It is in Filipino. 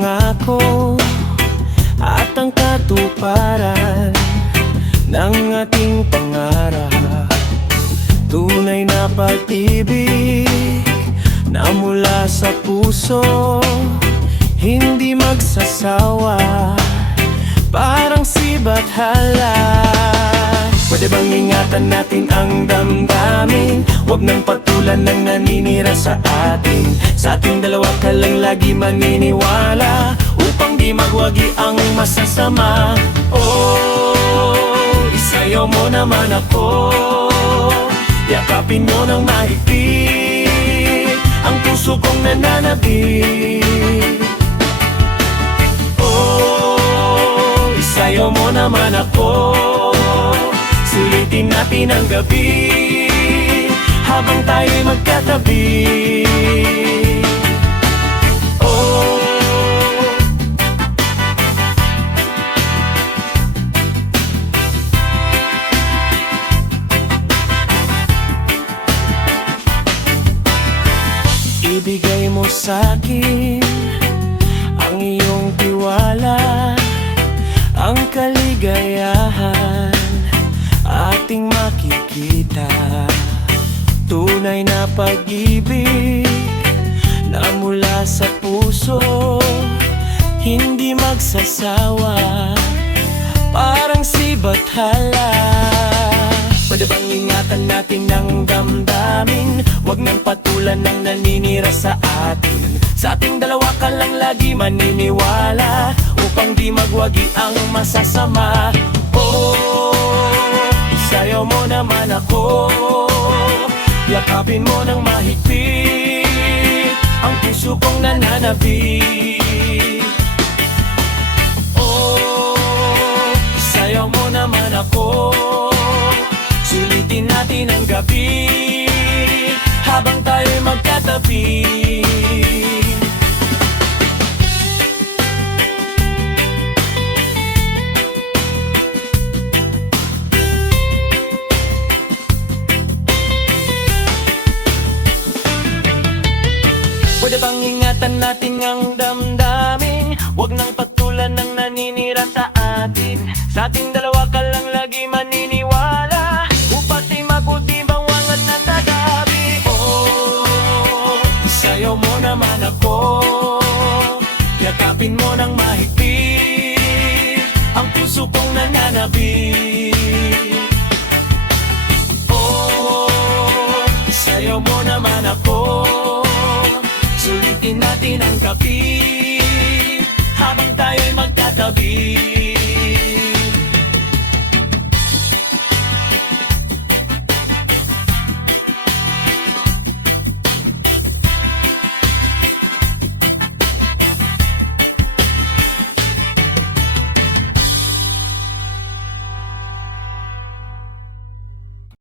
pangako at ang katuparan ng ating pangarap. Tunay na pag-ibig na mula sa puso, hindi magsasawa, parang sibat hala. Pwede bang ingatan natin ang damdamin? Huwag nang patulan ng naninira sa atin. Sa ating dalawa ka lang lagi maniniwala, upang di magwagi ang masasama. Oh, isayaw mo naman ako, yakapin mo ng mahigpit ang puso kong nananabik. Oh, isayaw mo naman ako, sulitin natin ang gabi habang tayo'y magkatabi. Oh, ibigay mo sa'kin ang iyong tiwala, ang kaligayahan ating makikita. Tunay na pag-ibig na mula sa puso, hindi magsasawa, parang sibat hala. Pwede bang ingatan natin ng damdamin? Huwag nang patulan ng naninira sa atin. Sa ating dalawa ka lang lagi maniniwala, upang di magwagi ang masasama. Oh, sayaw mo naman ako, yakapin mo ng mahigpit ang puso kong nananabik. Oh, sayaw mo naman ako, sulitin natin ang gabi habang tayo'y magkatabi. Pwede bang ingatan natin ang damdamin? Huwag nang patulan ng naninira sa atin. Sa ating dalawa ka lang lagi maniniwala, upang di mabuti bawangan na tatabi. Oh, sayaw mo naman ako, yakapin mo ng mahigpit ang puso kong nananabik. Oh, sayaw mo naman ako, sulitin natin ang gabi habang tayo'y magkatabi.